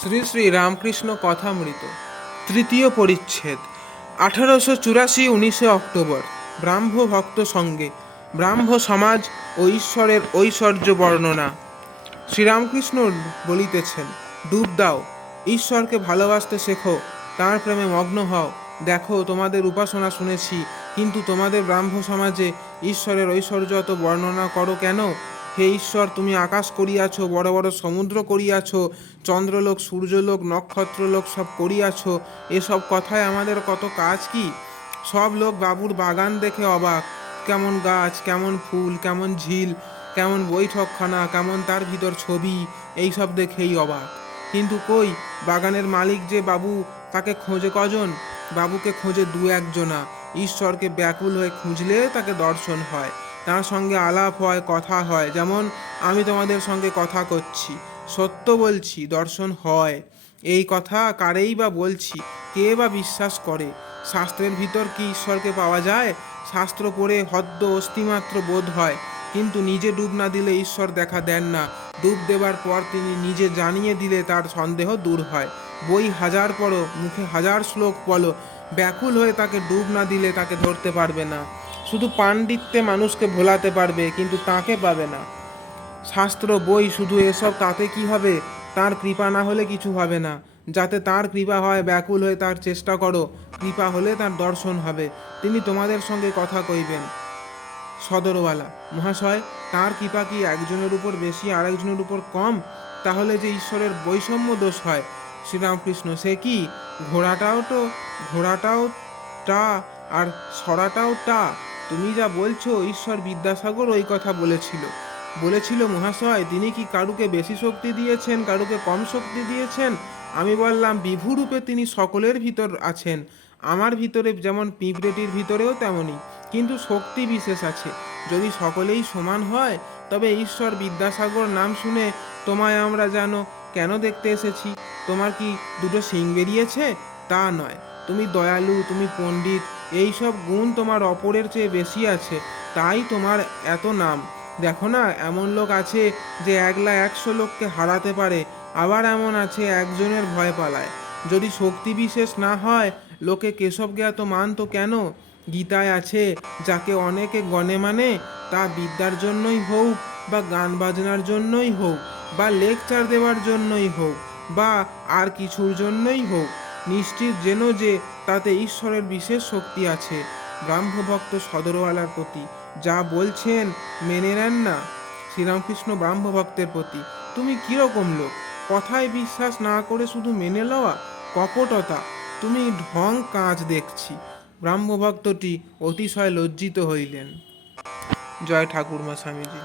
শ্রী শ্রী রামকৃষ্ণ কথামৃত তৃতীয় পরিচ্ছেদ 1884 19 অক্টোবর। ব্রাহ্ম ভক্ত সঙ্গে ব্রাহ্ম সমাজ ও ঈশ্বরের ঐশ্বর্য বর্ণনা। শ্রীরামকৃষ্ণ বলিতেছেন, ডুব দাও, ঈশ্বরকে ভালোবাসতে শেখো, তাঁর প্রেমে মগ্ন হও। দেখো, তোমাদের উপাসনা শুনেছি, কিন্তু তোমাদের ব্রাহ্ম সমাজে ঈশ্বরের ঐশ্বর্য অত বর্ণনা করো কেন? হে ঈশ্বর, তুমি আকাশ করিয়াছ, বড় বড় সমুদ্র করিয়াছ, চন্দ্রলোক, সূর্যলোক, নক্ষত্রলোক সব করিয়াছ। এসব কথায় আমাদের কত কাজ কি? সব লোক বাবুর বাগান দেখে অবাক। কেমন গাছ, কেমন ফুল, কেমন ঝিল, কেমন বৈঠকখানা, কেমন তার ভিতর ছবি, এইসব দেখেই অবাক। কিন্তু কই, বাগানের মালিক যে বাবু, তাকে খোঁজে কজন? বাবুকে খোঁজে দু একজনা। ঈশ্বরকে ব্যাকুল হয়ে খুঁজলে তাকে দর্শন হয়, তার সঙ্গে আলাপ হয়, কথা হয়। যেমন আমি তোমাদের সঙ্গে কথা করছি, সত্য বলছি, দর্শন হয়। এই কথা কারেই বা বলছি, কে বা বিশ্বাস করে? শাস্ত্রের ভিতর কি ঈশ্বরকে পাওয়া যায়? শাস্ত্র পড়ে হদ্দ অস্থিমাত্র বোধ হয়, কিন্তু নিজে ডুব না দিলে ঈশ্বর দেখা দেন না। ডুব দেবার পর তিনি নিজে জানিয়ে দিলে তার সন্দেহ দূর হয়। বই হাজার পড়ো, মুখে হাজার শ্লোক বলো, ব্যাকুল হয়ে তাকে ডুব না দিলে তাকে ধরতে পারবে না। শুধু পাণ্ডিত্যে মানুষকে ভোলাতে পারবে, কিন্তু তাকে পাবে না। শাস্ত্র, বই, শুধু এসব, তাতে কি হবে? তার কৃপা না হলে কিছু হবে না। যাতে তার কৃপা হয়, ব্যাকুল হয়ে তার চেষ্টা করো। কৃপা হলে তার দর্শন হবে, তিনি তোমাদের সঙ্গে কথা কইবেন। সদরওয়ালা মহাশয়, তাঁর কৃপা কি একজনের উপর বেশি, আরেকজনের উপর কম? তাহলে যে ঈশ্বরের বৈষম্য দোষ হয়। শ্রীরামকৃষ্ণ, সে কি? ঘোড়াটাও টা, আর সরাটাও টা। তুমি যা বলছো, ঈশ্বর বিদ্যাসাগর ওই কথা বলেছিল মহাশয়। তিনি কি কারুকে বেশি শক্তি দিয়েছেন, কারুকে কম শক্তি দিয়েছেন? আমি বললাম, বিভুরূপে তিনি সকলের ভিতর আছেন। আমার ভিতরে যেমন পিঁপড়েটির ভিতরেও তেমনি, কিন্তু শক্তি বিশেষ আছে। যদি সকলেই সমান হয়, তবে ঈশ্বর বিদ্যাসাগর নাম শুনে তোমায় আমরা যেন কেন দেখতে এসেছি? তোমার কি দুটো শিং বেরিয়েছে? তা নয়। তুমি দয়ালু, তুমি পণ্ডিত, এই সব গুণ তোমার অপরের চেয়ে বেশি আছে, তাই তোমার এত নাম। দেখো না, এমন লোক আছে যে 1,00,000 লোককে হারাতে পারে, আবার এমন আছে একজনের ভয় পালায়। যদি শক্তি বিশেষ না হয়, লোকে কেশব জ্ঞাত মানত কেন? গীতায় আছে, যাকে অনেকে গণে মানে, তা বিদ্যার জন্যই হোক, বা গান বাজনার জন্যই হোক, বা লেকচার দেওয়ার জন্যই হোক, বা আর কিছুর জন্যই হোক, নিশ্চিত যেন যে তাতে ঈশ্বরের বিশেষ শক্তি আছে। ব্রাহ্মভক্ত সদরওয়ালার প্রতি যা বলছেন মেনে নেন না। শ্রীরামকৃষ্ণ ব্রাহ্মভক্তের প্রতি, তুমি কিরকম লোক? কথায় বিশ্বাস না করে শুধু মেনে লওয়া, কপটতা। তুমি ঢং কাজ দেখছি। ব্রাহ্মভক্তটি অতিশয় লজ্জিত হইলেন। জয় ঠাকুরমা স্বামীজি।